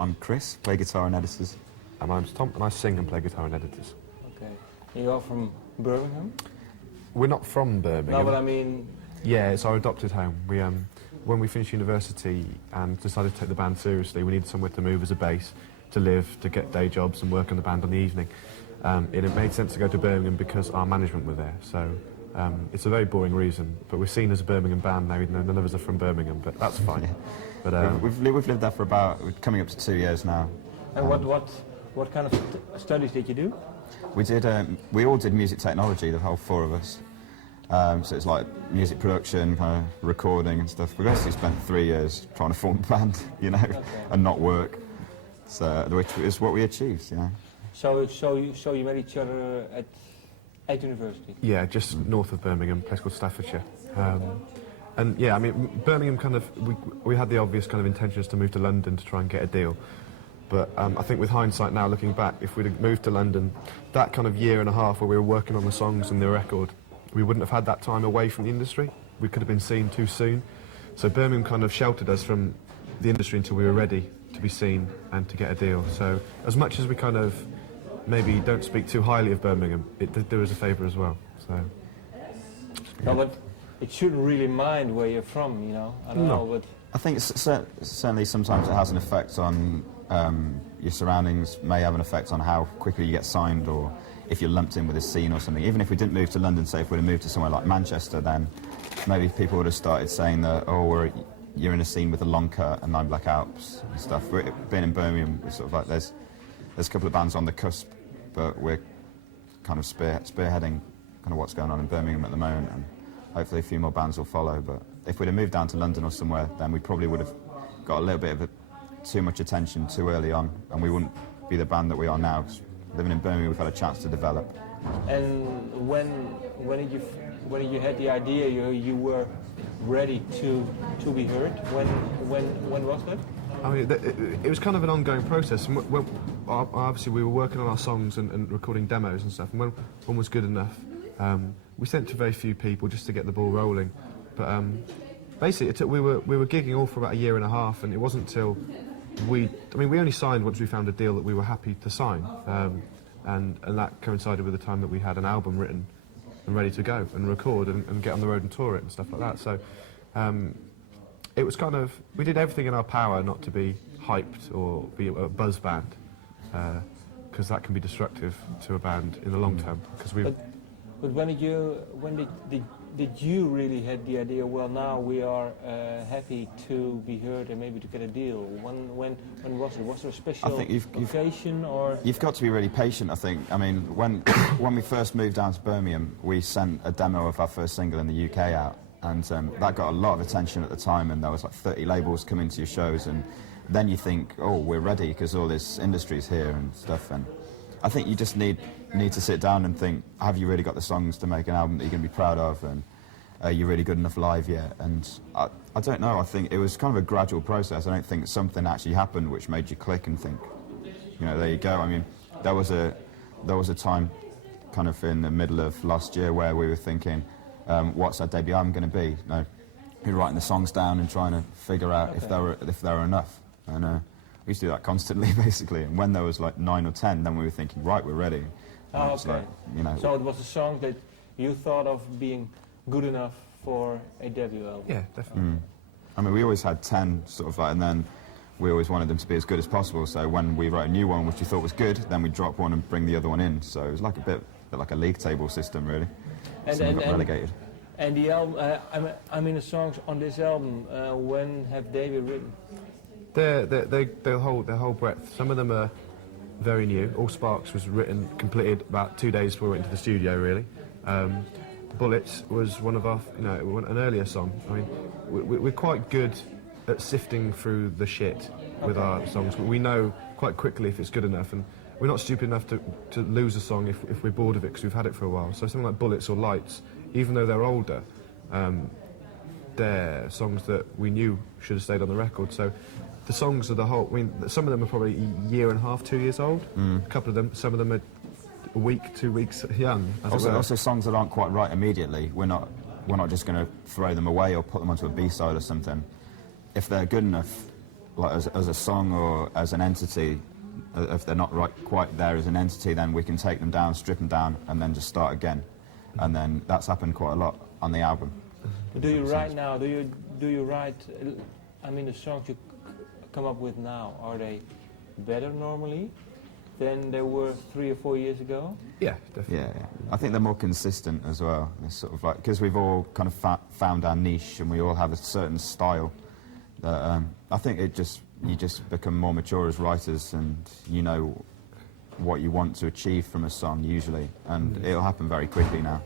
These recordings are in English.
I'm Chris, play guitar and editors. And I'm Tom, and I sing and play guitar and editors. Okay. You are from Birmingham? We're not from Birmingham. No, but I mean... Yeah, it's our adopted home. We, when we finished university and decided to take the band seriously, we needed somewhere to move as a base, to live, to get day jobs and work on the band on the evening. It made sense to go to Birmingham because our management were there. So it's a very boring reason, but we're seen as a Birmingham band now, even though none of us are from Birmingham, but that's fine. Yeah. But, we've lived there for about, coming up to 2 years now. And what kind of studies did you do? We all did music technology, the whole four of us. So it's like music production, kind of recording and stuff. We basically spent 3 years trying to form a band, you know, okay. And not work. So, which is what we achieved, you know. So you met each other at university? Yeah, just north of Birmingham, a place called Staffordshire. And yeah, I mean, Birmingham kind of, we had the obvious kind of intentions to move to London to try and get a deal. But I think with hindsight now, looking back, if we'd have moved to London, that kind of year and a half where we were working on the songs and the record, we wouldn't have had that time away from the industry. We could have been seen too soon. So Birmingham kind of sheltered us from the industry until we were ready to be seen and to get a deal. So as much as we kind of maybe don't speak too highly of Birmingham, it did do us a favour as well. So. No, but it shouldn't really mind where you're from, you know. I don't know, but I think certainly sometimes it has an effect on your surroundings. May have an effect on how quickly you get signed, or if you're lumped in with a scene or something. Even if we didn't move to London, say if we'd have moved to somewhere like Manchester, then maybe people would have started saying that, oh, you're in a scene with a long cut and Nine Black Alps and stuff. Being in Birmingham, we're sort of like there's a couple of bands on the cusp, but we're kind of spearheading kind of what's going on in Birmingham at the moment, and hopefully a few more bands will follow. But if we'd have moved down to London or somewhere, then we probably would have got a little bit of too much attention too early on, and we wouldn't be the band that we are now. Living in Birmingham, we've had a chance to develop. And when did you had the idea you were ready to be heard? When was that? I mean, it was kind of an ongoing process. And obviously, we were working on our songs and recording demos and stuff. And when one was good enough, we sent to very few people just to get the ball rolling. But basically, we were gigging all for about a year and a half, and it wasn't till we only signed once we found a deal that we were happy to sign, and that coincided with the time that we had an album written and ready to go and record and get on the road and tour it and stuff like that. So it was kind of, we did everything in our power not to be hyped or be a buzz band, because that can be destructive to a band in the long term. But when did you really had the idea? Well, now we are happy to be heard and maybe to get a deal. When was it? Was there a special occasion, or? You've got to be really patient, I think. I mean, when we first moved down to Birmingham, we sent a demo of our first single in the UK out, and that got a lot of attention at the time. And there was like 30 labels coming to your shows, and then you think, oh, we're ready because all this industry's here and stuff. And I think you just need to sit down and think, have you really got the songs to make an album that you're going to be proud of, and are you really good enough live yet? And I don't know, I think it was kind of a gradual process. I don't think something actually happened which made you click and think, you know, there you go. I mean, there was a time kind of in the middle of last year where we were thinking, what's our debut album going to be? No, we were writing the songs down and trying to figure out if there were enough. And we used to do that constantly, basically. And when there was like 9 or 10, then we were thinking, right, we're ready. Oh, okay. Like, you know, so it was a song that you thought of being good enough for a debut album? Yeah, definitely. I mean, we always had 10, sort of like, and then we always wanted them to be as good as possible. So when we wrote a new one, which we thought was good, then we'd drop one and bring the other one in. So it was like a bit like a league table system, really. And got relegated. And the album, I mean, the songs on this album, when have they been written? Their whole breadth. Some of them are very new. All Sparks was completed about 2 days before we went into the studio, really. Bullets was one of our, an earlier song. I mean, we're quite good at sifting through the shit with our songs. We know quite quickly if it's good enough, and we're not stupid enough to lose a song if we're bored of it because we've had it for a while. So something like Bullets or Lights, even though they're older, they're songs that we knew should have stayed on the record. So the songs are the whole, I mean, some of them are probably a year and a half, 2 years old. A couple of them, some of them are a week, 2 weeks young. Also songs that aren't quite right immediately. We're not just going to throw them away or put them onto a B-side or something. If they're good enough, like as a song or as an entity, if they're not quite there as an entity, then we can take them down, strip them down, and then just start again. And then that's happened quite a lot on the album. Do you write now? Do you write? I mean, the songs you come up with now, are they better normally than they were 3 or 4 years ago? Yeah, definitely. Yeah. I think they're more consistent as well. It's sort of like, because we've all kind of found our niche and we all have a certain style. I think you just become more mature as writers, and you know what you want to achieve from a song usually, and it'll happen very quickly now.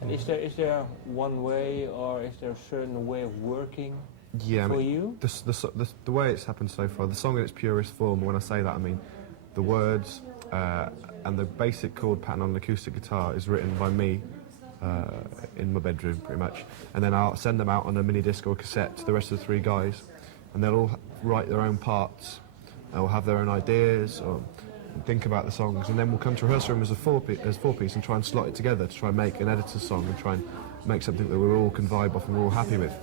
And is there one way, or is there a certain way of working for you? The way it's happened so far, the song in its purest form, when I say that I mean the words and the basic chord pattern on an acoustic guitar is written by me in my bedroom pretty much, and then I'll send them out on a mini disc or cassette to the rest of the 3 guys, and they'll all write their own parts, and will have their own ideas or think about the songs, and then we'll come to rehearsal room as a four-piece and try and slot it together to try and make an editor's song and try and make something that we all can vibe off and we're all happy with.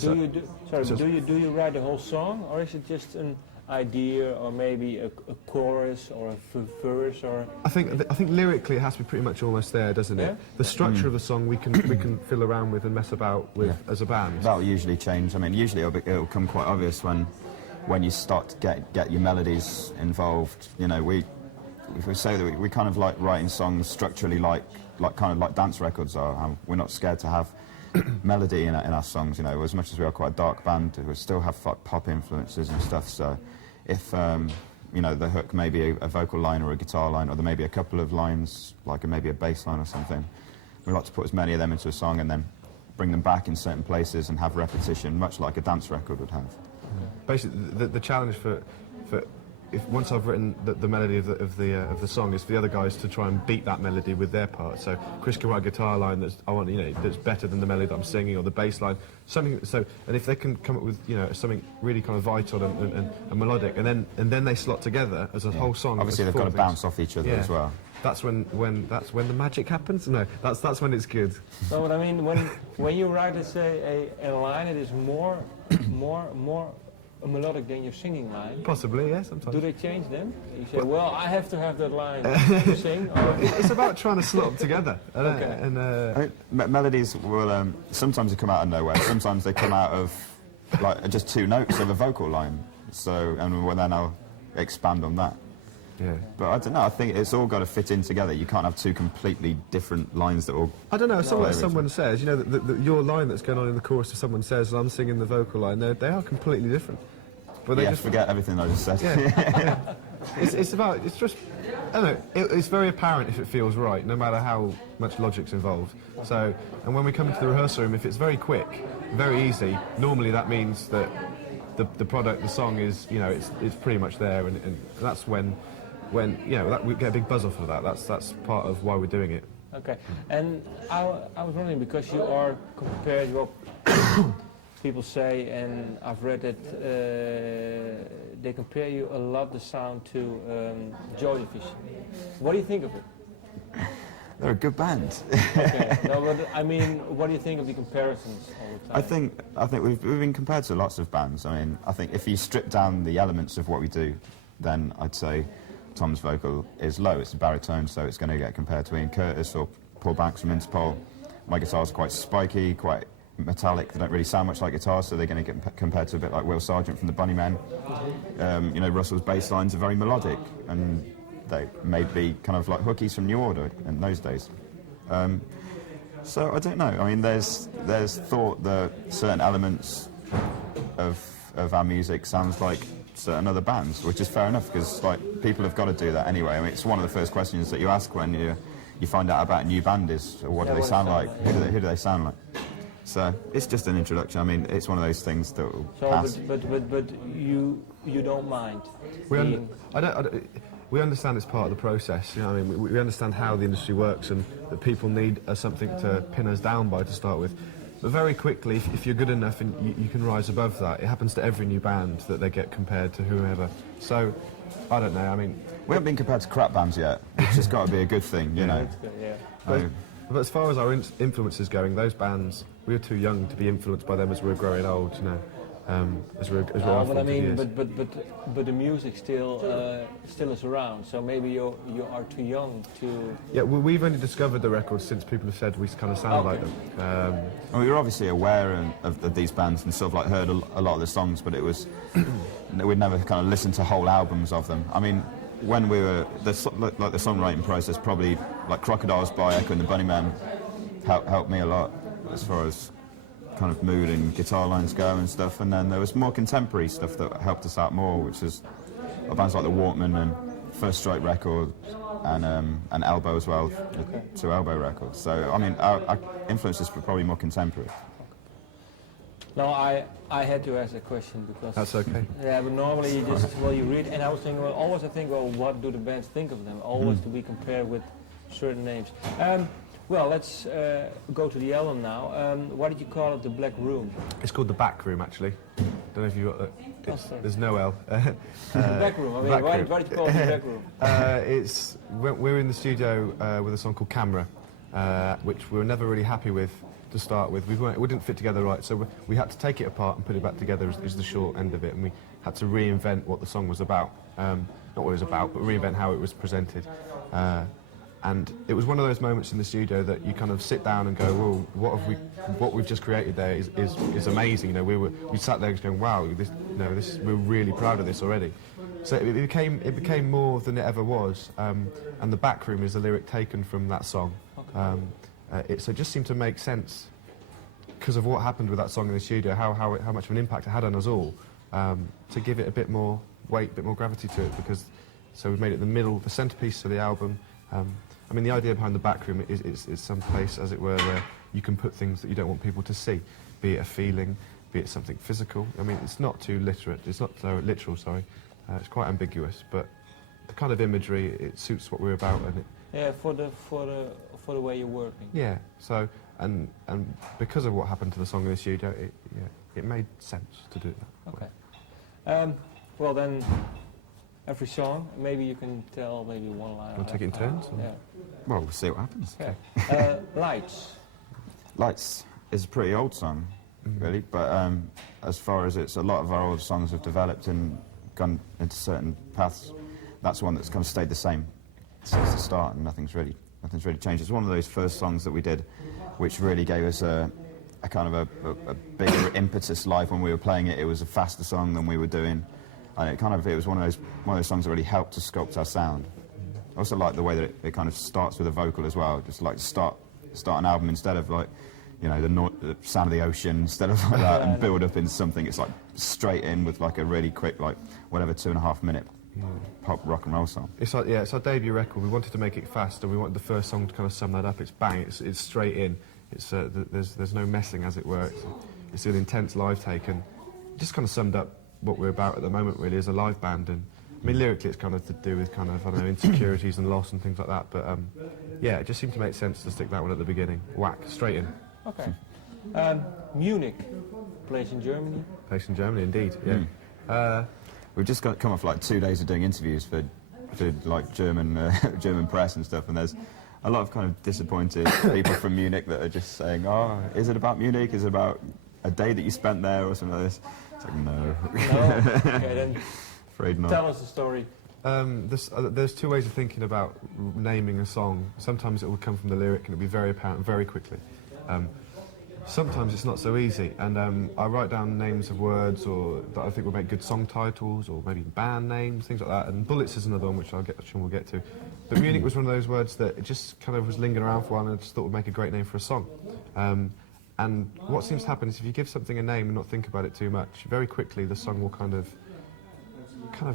Do you write the whole song, or is it just an idea, or maybe a chorus or a verse, or? I think lyrically it has to be pretty much almost there, doesn't it? The structure of the song we can fill around with and mess about with as a band. That'll usually change. I mean, usually it'll come quite obvious when you start to get your melodies involved. You know, if we say that we kind of like writing songs structurally like dance records are. We're not scared to have melody in our songs. You know, as much as we are quite a dark band, we still have pop influences and stuff. So if you know, the hook may be a vocal line or a guitar line, or there may be a couple of lines, like maybe a bass line or something, we like to put as many of them into a song and then bring them back in certain places and have repetition, much like a dance record would have. Basically, the challenge for if once I've written the melody of the song is for the other guys to try and beat that melody with their part. So Chris can write a guitar line that's better than the melody that I'm singing, or the bass line, something. So, and if they can come up with something really kind of vital and melodic, and then they slot together as a whole song. Obviously, they've got to bounce off each other as well. That's when the magic happens. No, that's when it's good. So what I mean, when you write, let's say, a line, it is more melodic than your singing line. Possibly, yeah, sometimes. Do they change then? You say, well, I have to have that line to sing? Or? It's about trying to slot them together. Okay. And melodies will sometimes they come out of nowhere. Sometimes they come out of like just 2 notes of a vocal line. So, and then I'll expand on that. Yeah. But I don't know, I think it's all got to fit in together. You can't have 2 completely different lines that all... I don't know, someone says, you know, your line that's going on in the chorus, if someone says, and I'm singing the vocal line, they are completely different. But they just forget everything I just said. Yeah. It's just, I don't know, it's very apparent if it feels right, no matter how much logic's involved. So, and when we come into the rehearsal room, if it's very quick, very easy, normally that means that the product, the song is, you know, it's pretty much there, and that's when you know, we get a big buzz off of that. That's part of why we're doing it. Okay, and I was wondering, because you are compared, well, people say, and I've read that they compare you a lot, the sound, to Joy Division. What do you think of it? They're a good band. Okay, no, but I mean, what do you think of the comparisons all the time? I think we've been compared to lots of bands. I mean, I think if you strip down the elements of what we do, then I'd say Tom's vocal is low. It's a baritone, so it's going to get compared to Ian Curtis or Paul Banks from Interpol. My guitar's quite spiky, quite metallic. They don't really sound much like guitars, so they're going to get compared to a bit like Will Sargent from the Bunnymen. You know, Russell's bass lines are very melodic, and they may be kind of like hookies from New Order in those days. So I don't know. I mean, there's thought that certain elements of our music sounds like certain other bands, which is fair enough, because like people have got to do that anyway. I mean, it's one of the first questions that you ask when you find out about a new band is, what do they sound like? Who do they sound like? So it's just an introduction. I mean, it's one of those things that will pass. But you don't mind. We understand it's part of the process. You know, I mean, we understand how the industry works and that people need something to pin us down by to start with. But very quickly, if you're good enough and you can rise above that, it happens to every new band that they get compared to whoever. So, I don't know, I mean... We haven't been compared to crap bands yet, which has got to be a good thing, you know. Good, yeah. But as far as our influences going, those bands, we were too young to be influenced by them as we were growing old, you know. as we're but I mean, years. but the music still is around. So maybe you are too young to. Yeah, well, we've only discovered the records since people have said we kind of sound like them. And we were obviously aware of these bands and sort of like heard a lot of the songs, but it was we'd never kind of listened to whole albums of them. I mean, when we were the songwriting process, probably like Crocodiles by Echo and the Bunnymen helped me a lot as far as kind of mood and guitar lines go and stuff. And then there was more contemporary stuff that helped us out more, which is bands like the Walkman and First Strike Records and Elbow as well, the 2 Elbow records. So I mean, our influences were probably more contemporary. No, I had to ask a question because... That's okay. Yeah, but normally you just, you read, and I was thinking, always I think, what do the bands think of them? Always to be compared with certain names. Well, let's go to the album now. Why did you call it the Black Room? It's called the Back Room, actually. Don't know if you got that. There's no L. The Back Room. I mean, why did you call it the Back Room? We're in the studio with a song called Camera, which we were never really happy with to start with. We didn't fit together right, so we had to take it apart and put it back together is the short end of it, and we had to reinvent what the song was about. Not what it was about, but reinvent how it was presented. And it was one of those moments in the studio that you kind of sit down and go, well, what we've just created there is amazing. You know, we sat there going, wow, we're really proud of this already. So it became more than it ever was. And the Back Room is a lyric taken from that song. Okay. So it just seemed to make sense because of what happened with that song in the studio, how much of an impact it had on us all, to give it a bit more weight, a bit more gravity to it. So we've made it the middle, the centerpiece of the album. I mean, the idea behind the Back Room is some place, as it were, where you can put things that you don't want people to see, be it a feeling, be it something physical. I mean, it's not too literal, sorry. It's quite ambiguous, but the kind of imagery, it suits what we're about. And for the way you're working. Yeah, so, and because of what happened to the song in the studio, it made sense to do that. Okay. Well then, every song, maybe you can tell maybe one line. Want to take it in turns? Yeah. Well, we'll see what happens. Okay. Lights. Lights is a pretty old song, really, but as far as a lot of our old songs have developed and gone into certain paths, that's one that's kind of stayed the same since the start, and nothing's really changed. It's one of those first songs that we did, which really gave us a kind of a bigger impetus live when we were playing it. It was a faster song than we were doing. And it was one of those songs that really helped to sculpt our sound. I also like the way that it kind of starts with a vocal as well. Just like to start an album instead of like, you know, the sound of the ocean, instead of like that, and build up into something. It's like straight in with like a really quick, like whatever 2.5 minute pop rock and roll song. It's our debut record. We wanted to make it fast, and we wanted the first song to kind of sum that up. It's bang. It's straight in. It's there's no messing, as it were. It's an intense live take, and it just kind of summed up what we're about at the moment, really, as a live band. And I mean, lyrically, it's kind of to do with kind of, I don't know, insecurities and loss and things like that. But yeah, it just seemed to make sense to stick that one at the beginning. Whack, straight in. Okay. Munich, place in Germany. Place in Germany, indeed. Yeah. We've just come off like 2 days of doing interviews for like German press and stuff, and there's a lot of kind of disappointed people from Munich that are just saying, "Oh, is it about Munich? Is it about a day that you spent there or something like this?" It's like, no. Okay, then afraid not. Tell us the story. There's 2 ways of thinking about naming a song. Sometimes it will come from the lyric and it'll be very apparent very quickly. Sometimes it's not so easy, and I write down names of words or that I think will make good song titles, or maybe band names, things like that. And Bullets is another one which we'll get to. But Munich was one of those words that it just kind of was lingering around for a while, and I just thought would make a great name for a song. And what seems to happen is if you give something a name and not think about it too much, very quickly the song will kind of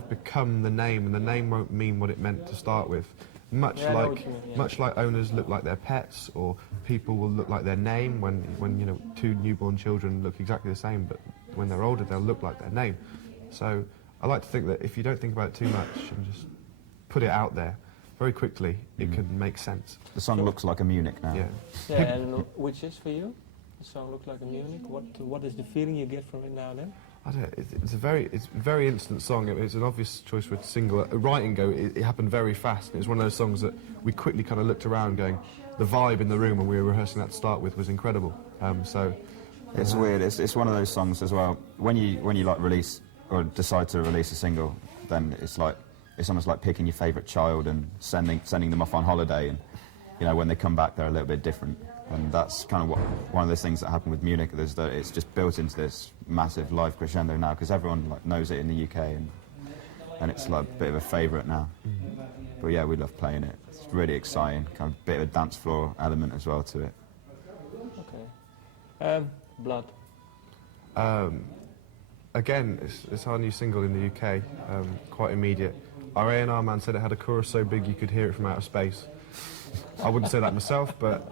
become the name, and the name won't mean what it meant to start with. Much like owners look like their pets, or people will look like their name when you know 2 newborn children look exactly the same, but when they're older they'll look like their name. So I like to think that if you don't think about it too much and just put it out there, very quickly it can make sense. The song looks like a Munich now. Yeah. And which is for you? The song looks like a Munich. What is the feeling you get from it now then? I don't know, it's a very instant song. It's an obvious choice for a single. Writing it happened very fast. It was one of those songs that we quickly kind of looked around going, the vibe in the room when we were rehearsing that to start with was incredible. So It's weird. It's one of those songs as well. When you like release or decide to release a single, then it's almost like picking your favourite child and sending them off on holiday, and when they come back they're a little bit different. And that's kind of one of those things that happened with Munich, is that it's just built into this massive live crescendo now, because everyone knows it in the UK, and it's like a bit of a favourite now. But yeah, we love playing it. It's really exciting, kind of bit of a dance floor element as well to it. Okay. Blood. Again, it's our new single in the UK, quite immediate. Our A&R man said it had a chorus so big you could hear it from outer space. I wouldn't say that myself, but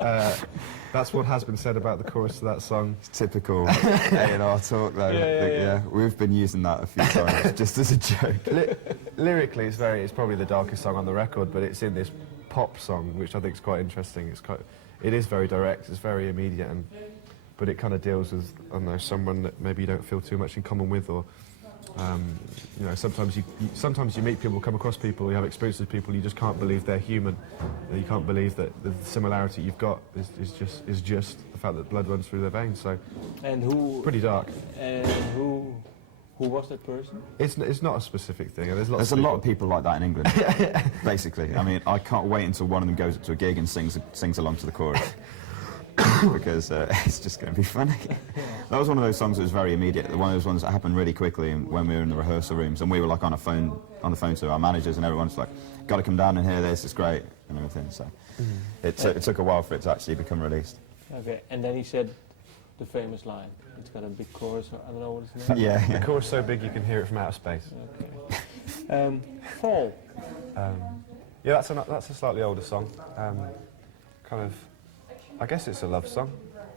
that's what has been said about the chorus to that song. It's typical A&R talk, though. Yeah, we've been using that a few times, just as a joke. Lyrically, it's probably the darkest song on the record, but it's in this pop song, which I think is quite interesting. It is very direct, it's very immediate, but it kind of deals with, I don't know, someone that maybe you don't feel too much in common with, or sometimes you meet people, come across people, you have experiences with people, you just can't believe they're human. You can't believe that the similarity you've got is just the fact that blood runs through their veins. So, pretty dark. And who was that person? It's not a specific thing. There's a lot of people like that in England. Basically, I mean, I can't wait until one of them goes up to a gig and sings along to the chorus. Because it's just going to be funny. That was one of those songs that was very immediate. One of those ones that happened really quickly when we were in the rehearsal rooms, and we were like on the phone to our managers, and everyone's like, "Got to come down and hear this. It's great," and everything. So it took a while for it to actually become released. Okay, and then he said the famous line. It's got a big chorus. I don't know what it's named. Yeah. The chorus so big you can hear it from outer space. Okay. Fall. Yeah, that's a slightly older song. I guess it's a love song,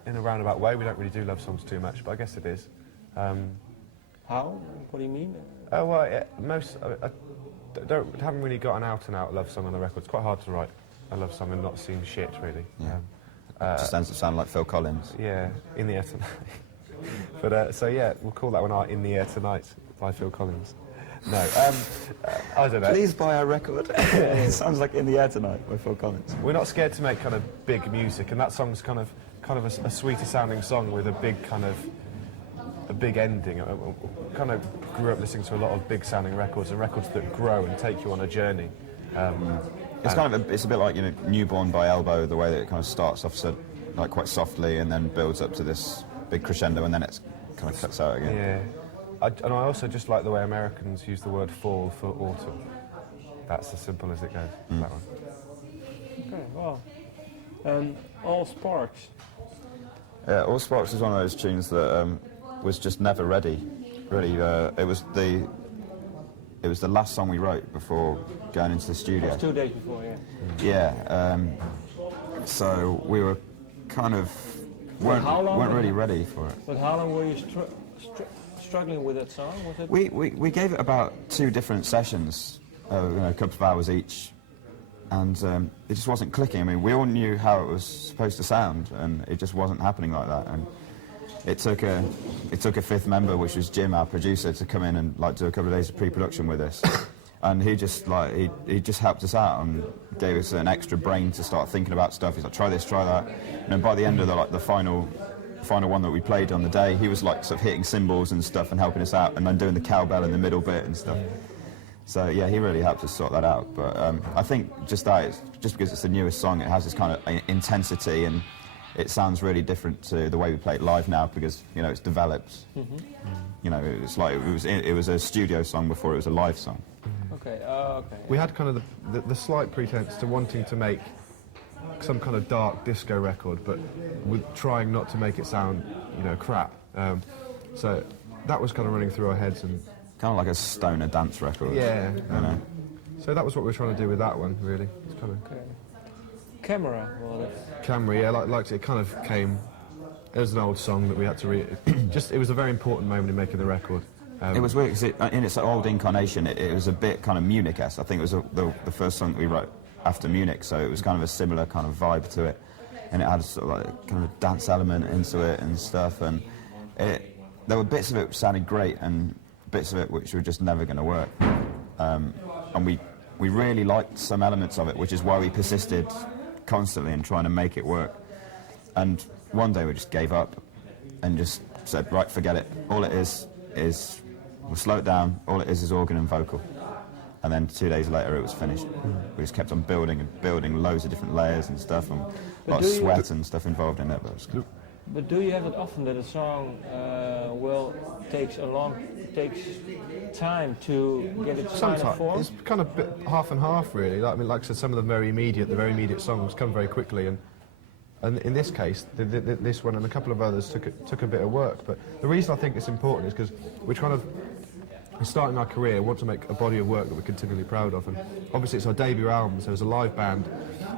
in a roundabout way. We don't really do love songs too much, but I guess it is. How? What do you mean? Oh, well, haven't really got an out-and-out love song on the record. It's quite hard to write a love song and not seem shit, really. Yeah. Just ends up sounding like Phil Collins. Yeah, In the Air Tonight. But, so yeah, we'll call that one In the Air Tonight by Phil Collins. No, I don't know. Please buy our record. It sounds like In the Air Tonight by Phil Collins. We're not scared to make kind of big music, and that song's kind of a sweeter sounding song with a big ending. I kind of grew up listening to a lot of big sounding records, and records that grow and take you on a journey. It's a bit like Newborn by Elbow, the way that it kind of starts off like quite softly and then builds up to this big crescendo, and then it's kind of cuts out again. Yeah. And I also just like the way Americans use the word fall for autumn. That's as simple as it goes, that one. Okay, well. All Sparks. Yeah, All Sparks is one of those tunes that was just never ready, really. It was the last song we wrote before going into the studio. It was 2 days before, yeah. Yeah, so we were kind of weren't really ready for it. But how long were you struggling with that song? Was it? We gave it about 2 different sessions, a couple of hours each, and it just wasn't clicking. I mean, we all knew how it was supposed to sound, and it just wasn't happening like that. And it took a fifth member, which was Jim, our producer, to come in and do a couple of days of pre-production with us. And he just helped us out and gave us an extra brain to start thinking about stuff. He's like, try this, try that. And then by the end of the final one that we played on the day, he was sort of hitting cymbals and stuff and helping us out, and then doing the cowbell in the middle bit and stuff. So yeah, he really helped us sort that out. But I think just because it's the newest song, it has this kind of intensity, and it sounds really different to the way we play it live now, because it's developed. It's like it was a studio song before it was a live song. Okay. Okay. We had kind of the slight pretense to wanting to make some kind of dark disco record, but with trying not to make it sound, crap. So that was kind of running through our heads, and kind of like a stoner dance record. Yeah. So that was what we were trying to do with that one, really. It's kind of Camera. Camera, yeah. Like it kind of came. It was an old song that we had to it was a very important moment in making the record. It was weird because in its old incarnation, it was a bit kind of Munich-esque. I think it was the first song that we wrote after Munich, so it was kind of a similar kind of vibe to it, and it had sort of like kind of dance element into it and stuff, and there were bits of it which sounded great and bits of it which were just never going to work, and we really liked some elements of it, which is why we persisted constantly in trying to make it work. And one day we just gave up, and just said, right, forget it. All it is we'll slow it down. All it is organ and vocal. And then 2 days later, it was finished. We just kept on building and building loads of different layers and stuff, and a lot of sweat and stuff involved in it. But it was good. But do you have it often that a song takes time to get its final form? It's kind of half and half, really. Like, I mean, like I said, some of the very immediate songs come very quickly, and in this case, this one and a couple of others took a bit of work. But the reason I think it's important is because we're kind of starting our career, want to make a body of work that we're continually proud of, and obviously it's our debut album, so as a live band,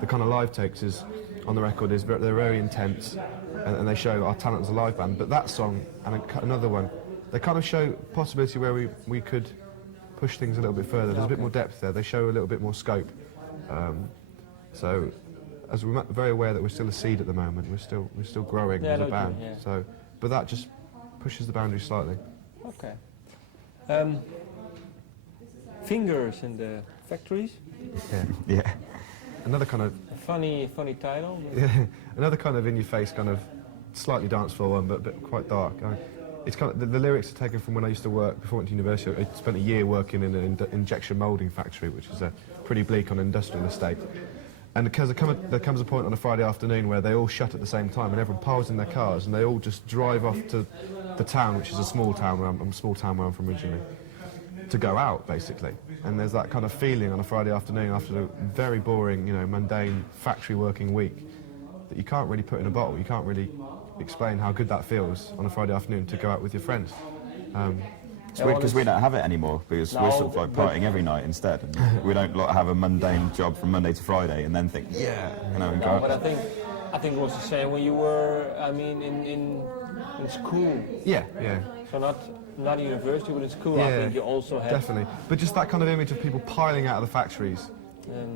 the kind of live takes on the record they're very intense, and they show our talent as a live band. But that song and another one, they kind of show possibility where we could push things a little bit further. There's a bit more depth there. They show a little bit more scope. So, as we're very aware that we're still a seed at the moment, we're still growing as a band. Yeah. So, but that just pushes the boundaries slightly. Okay. Fingers in the factories. Yeah. Another kind of funny title. yeah, another kind of in-your-face, kind of slightly dance floor one, but quite dark. It's kind of the lyrics are taken from when I used to work before I went to university. I spent a year working in an injection moulding factory, which is pretty bleak on an industrial estate. And because there comes a point on a Friday afternoon where they all shut at the same time, and everyone piles in their cars, and they all just drive off to the town, which is a small town where I'm from originally, to go out, basically. And there's that kind of feeling on a Friday afternoon after a very boring, mundane factory working week that you can't really put in a bottle. You can't really explain how good that feels on a Friday afternoon to go out with your friends. It's weird because we don't have it anymore, because we're sort of like partying every night instead. And we don't have a mundane job from Monday to Friday and then think, and go out. But I think it was the same when you were, in school. Yeah. So not university, but in school, I think you also had... Definitely. But just that kind of image of people piling out of the factories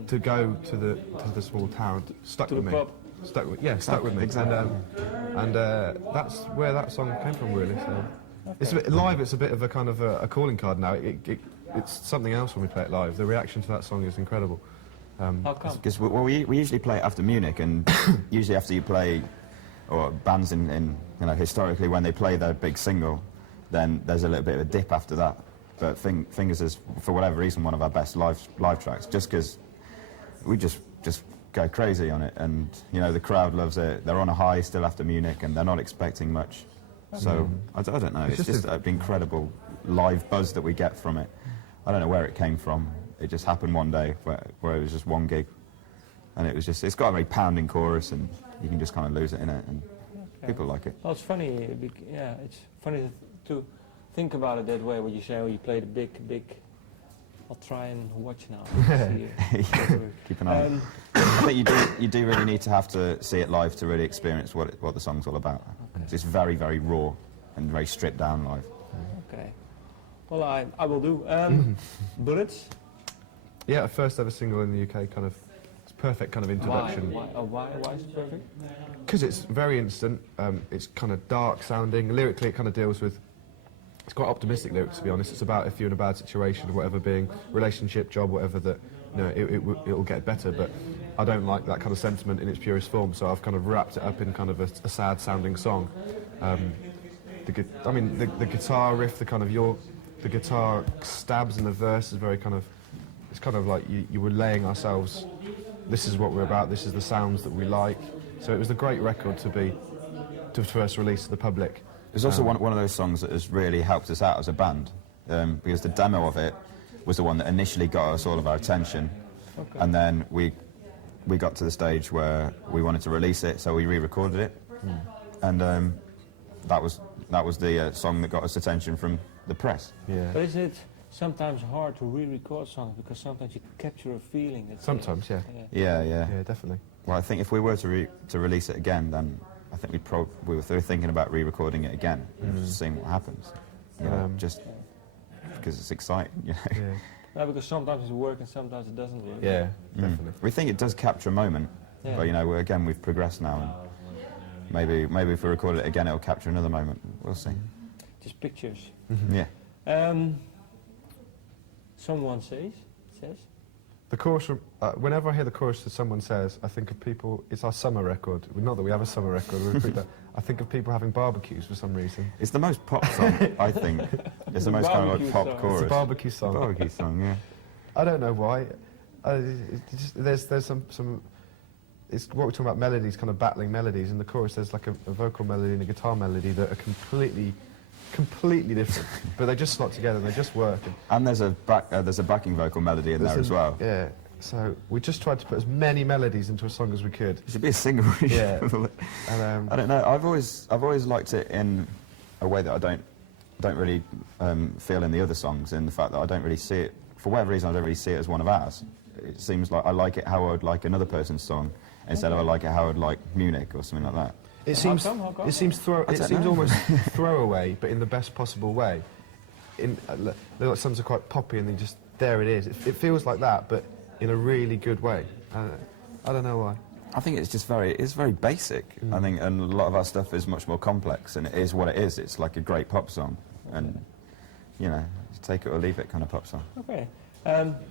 to go to the small town stuck with me. Pub. Stuck with me. Exactly. And that's where that song came from, really. So it's a bit live. It's a bit of a kind of a calling card now. It's something else when we play it live. The reaction to that song is incredible. How come? Because we usually play it after Munich, and usually after you play, or bands in historically when they play their big single, then there's a little bit of a dip after that. But Fingers is, for whatever reason, one of our best live tracks, just because we just go crazy on it, and the crowd loves it. They're on a high still after Munich, and they're not expecing much. So I don't know. It's just an incredible live buzz that we get from it. I don't know where it came from. It just happened one day where it was just one gig, and it's got a very pounding chorus, and you can just kind of lose it in it, and people like it. Well, it's funny. It's funny to think about it that way. When you say, "Oh, you played a big." I'll try and watch now. Keep an eye on it. I think you do really need to have to see it live to really experience what the song's all about. Okay. It's very, very raw and very stripped down live. Okay. Well, I will do. Bullets? Yeah, first ever single in the UK, kind of, it's perfect kind of introduction. Why is it perfect? Because it's very instant, it's kind of dark sounding. Lyrically it kind of deals with, it's quite optimistic lyrics, to be honest. It's about if you're in a bad situation, whatever, being relationship, job, whatever, that it'll get better. But I don't like that kind of sentiment in its purest form, so I've kind of wrapped it up in kind of a sad sounding song. The guitar riff, the guitar stabs in the verse is very kind of, it's kind of like you were laying ourselves, this is what we're about, this is the sounds that we like. So it was a great record to first release to the public. It's also one of those songs that has really helped us out as a band, because the demo of it was the one that initially got us all of our attention, and then we got to the stage where we wanted to release it, so we re-recorded it, and that was the song that got us attention from the press. Yeah. But is it sometimes hard to re-record songs because sometimes you capture a feeling? Sometimes, yeah. Yeah, definitely. Well, I think if we were to release it again, then I think we were thinking about re-recording it again, just seeing what happens. Just because it's exciting, Yeah. No, because sometimes it works and sometimes it doesn't really. Yeah, definitely. We think it does capture a moment, but again we've progressed now, and maybe if we record it again, it'll capture another moment. We'll see. Just pictures. Yeah. Someone says, The chorus, whenever I hear the chorus that someone says, I think of people, it's our summer record. Not that we have a summer record, we repeat that. I think of people having barbecues for some reason. It's the most pop song, I think. It's the most kind of like pop song. chorus. It's a barbecue song. Barbecue song, yeah. I don't know why. There's some, it's what we're talking about, melodies, kind of battling melodies. In the chorus there's like a vocal melody and a guitar melody that are completely different, but they just slot together and they just work. And there's a backing vocal melody in there as well. Yeah, so we just tried to put as many melodies into a song as we could. It should be a single. Yeah. And, I don't know. I've always liked it in a way that I don't really feel in the other songs. In the fact that I don't really see it, for whatever reason, I don't really see it as one of ours. It seems like I like it how I would like another person's song instead of I like it how I would like Munich or something like that. It seems almost throwaway, but in the best possible way. Like songs are quite poppy, and there it is. It feels like that, but in a really good way. I don't know why. I think it's very basic. I think, and a lot of our stuff is much more complex, and it is what it is. It's like a great pop song, and you know, take it or leave it kind of pop song. Okay.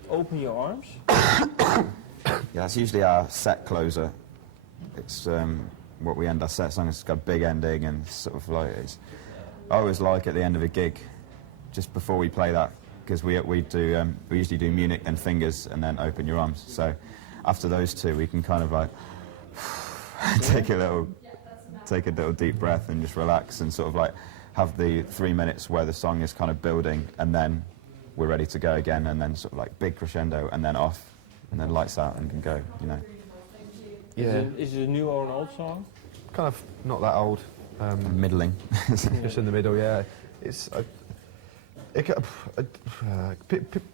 Open Your Arms. Yeah, that's usually our set closer. It's what we end our sets on. It's got a big ending, and sort of like I always like at the end of a gig, just before we play that, because we usually do Munich, then Fingers, and then Open Your Arms. So after those two, we can kind of like take a little deep breath and just relax and sort of like have the 3 minutes where the song is kind of building, and then we're ready to go again, and then sort of like big crescendo, and then off, and then lights out and can go. You know. Yeah. Is it a new or an old song? Kind of not that old. Middling. Just in the middle, yeah. It's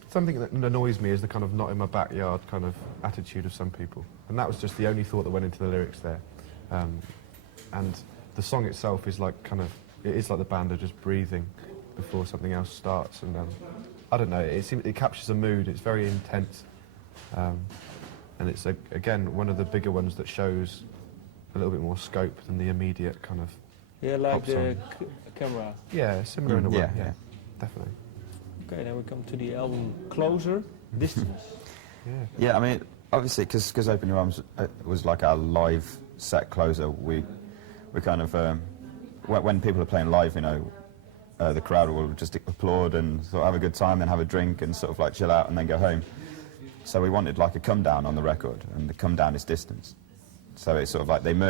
something that annoys me is the kind of not in my backyard kind of attitude of some people, and that was just the only thought that went into the lyrics there. And the song itself is like it is like the band are just breathing before something else starts, and I don't know. It captures a mood. It's very intense. And it's, again, one of the bigger ones that shows a little bit more scope than the immediate kind of like pop the song. camera. Yeah, similar in a way, yeah. Definitely. Okay, then we come to the album Closer, Distance. Yeah, I mean, obviously, because Open Your Arms was like our live set closer, we kind of, when people are playing live, you know, the crowd will just applaud and sort of have a good time, then have a drink and sort of like chill out and then go home. So we wanted like a come down on the record, and the come down is Distance. So it's sort of like they merge